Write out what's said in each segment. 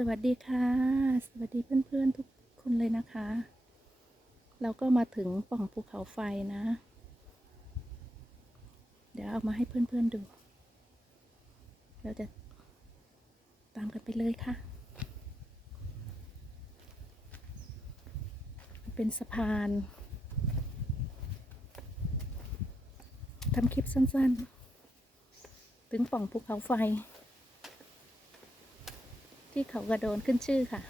สวัสดีค่ะ สวัสดีเพื่อนๆทุกคนเลยนะคะ เราก็มาถึงป่องภูเขาไฟนะ เดี๋ยวเอามาให้เพื่อนๆดู เราจะตามกันไปเลยค่ะ เป็นสะพานทำคลิปสั้นๆ ถึงป่องภูเขาไฟ ที่เขากระโดนขึ้นชื่อค่ะ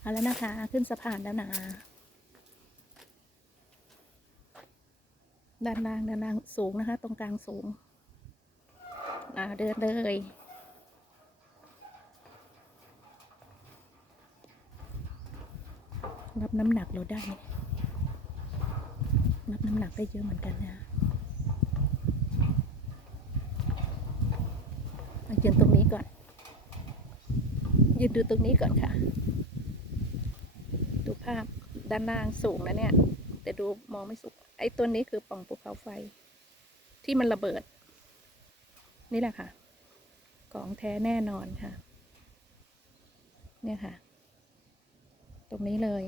เอาแล้วนะคะ ขึ้นสะพานแล้วนะด้านล่างด้านล่างสูงนะคะ ตรงกลางสูงอ่าเดินเลยรับน้ำหนักเราได้ รับน้ำหนักได้เยอะเหมือนกันนะมายืนตรงนี้ก่อน ยืนดูตรงนี้ก่อนค่ะ ดูภาพด้านล่างสูงนะเนี่ย แต่ดูมองไม่สูงไอ้ตัวนี้คือป่องภูเขาไฟ ที่มันระเบิด นี่แหละค่ะ ของแท้แน่นอนค่ะ เนี่ยค่ะ ตรงนี้เลย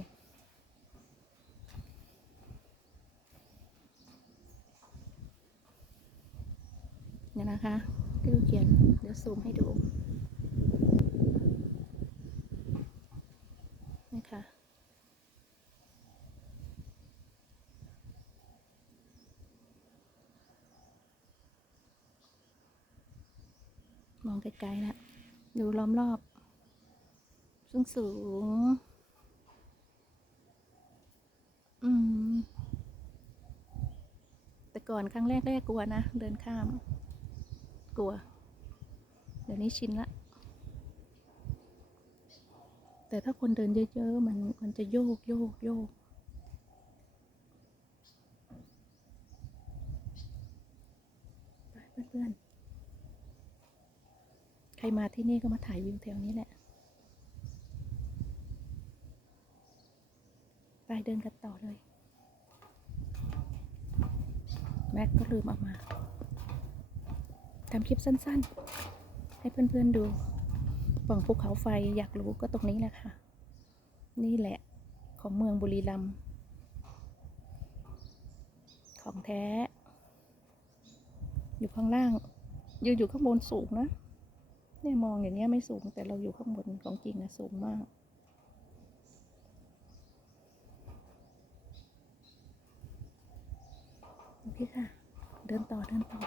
เนี่ยนะคะที่เราเขียนเดี๋ยวซูมให้ดูนี่ค่ะมองไกลๆนะดูล้อมรอบ สูงสูงอืมแต่ก่อนครั้งแรกแรกกลัวนะ เดินข้าม กลัว เดี๋ยวนี้ชินละ แต่ถ้าคนเดินเยอะๆ มันมันจะโยกโยกโยกไปเพื่อนๆ ใครมาที่นี่ก็มาถ่ายวิวแถวนี้แหละ ไปเดินกันต่อเลย แม็กก็ลืมเอามา ทำคลิปสั้นๆ ให้เพื่อนๆดูปล่องภูเขาไฟอยากรู้ก็ตรงนี้แหละค่ะ นี่แหละของเมืองบุรีรัมย์ของแท้ อยู่ข้างล่าง ยืนอยู่ข้างบนสูงนะเนี่ยมองอย่างเงี้ยไม่สูงแต่เราอยู่ข้างบนของจริงนะสูงมากโอเคค่ะ เดินต่อเดินต่อ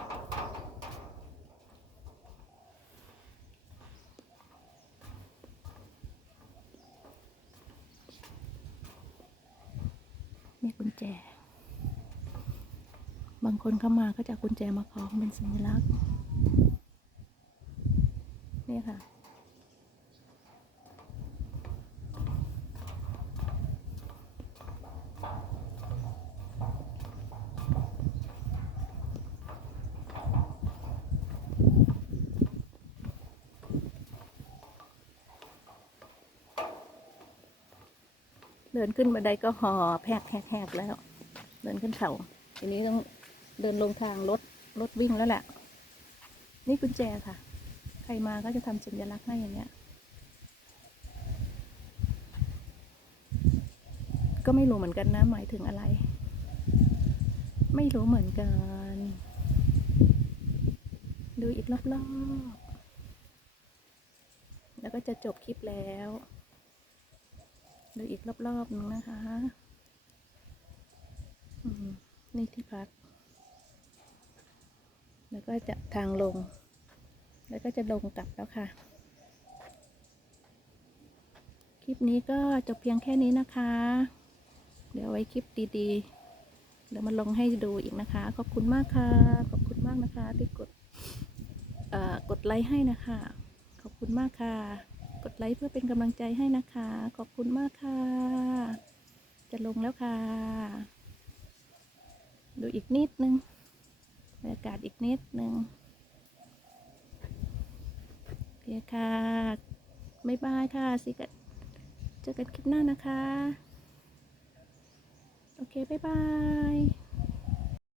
มีกุญแจ บางคนเข้ามาก็จะกุญแจมาคล้องเป็นสัญลักษณ์นี่ค่ะ เดินขึ้นบันไดก็หอแพกแหกๆแล้ว เดินขึ้นเขาทีนี้ต้องเดินลงทางรถรถวิ่งแล้วแหละ นี่กุญแจค่ะ ใครมาก็จะทำสัญลักษณ์ให้อย่างเงี้ย ก็ไม่รู้เหมือนกันนะ หมายถึงอะไร ไม่รู้เหมือนกัน ดูอีกรอบๆแล้วก็จะจบคลิปแล้ว ดูอีกรอบๆนึงนะคะนี่ที่พัก แล้วก็จะทางลง แล้วก็จะลงกลับแล้วค่ะ คลิปนี้ก็จบเพียงแค่นี้นะคะ เดี๋ยวไว้คลิปดีๆ เดี๋ยวมาลงให้ดูอีกนะคะ ขอบคุณมากค่ะ ขอบคุณมากนะคะที่กดกดไลค์ให้นะคะ ขอบคุณมากค่ะ กดไลค์เพื่อเป็นกำลังใจให้นะคะ ขอบคุณมากค่ะ จะลงแล้วค่ะ ดูอีกนิดนึงบรรยากาศอีกนิดนึงโอเคค่ะบ๊ายบายค่ะสิกันเจอกันคลิปหน้านะคะ โอเคบ๊ายบาย